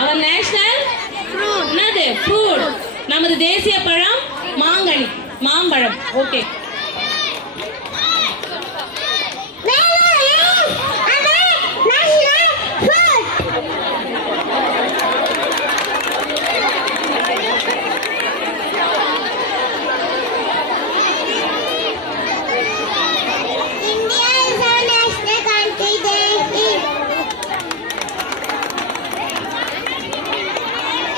அவர் national என்னது fruit. நமது தேசிய பழம் மாங்கனி, மாம்பழம். ஓகே.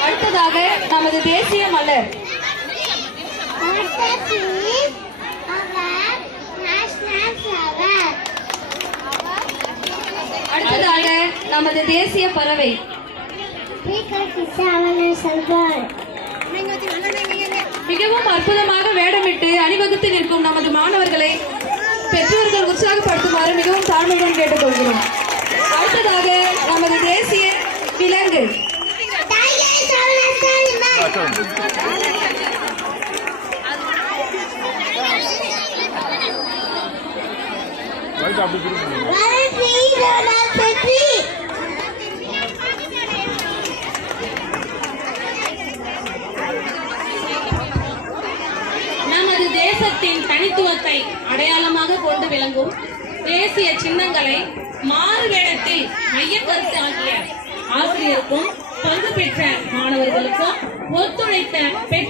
அடுத்ததாக நமது தேசிய மலர். அடுத்ததாக நமது தேசிய பறவை. மிகவும் அற்புதமாக வேடமிட்டு அணிவகுத்து நிற்கும் நமது மாணவர்களை பெற்றோர்கள் உற்சாகப்படுத்துமாறு மிகவும் தாழ்மையுடன் கேட்டுக்கொள்கிறோம். அடுத்ததாக நமது தேசிய விலங்கு. நமது தேசத்தின் தனித்துவத்தை அடையாளமாக கொண்டு விளங்கும் தேசிய சின்னங்களை மாறுவேடத்தில் மையக்கருத்து ஆகிய ஆசிரியருக்கும் பங்கு பெற்ற மாணவர்களுக்கும் ஒத்துழைத்த பெற்றோர்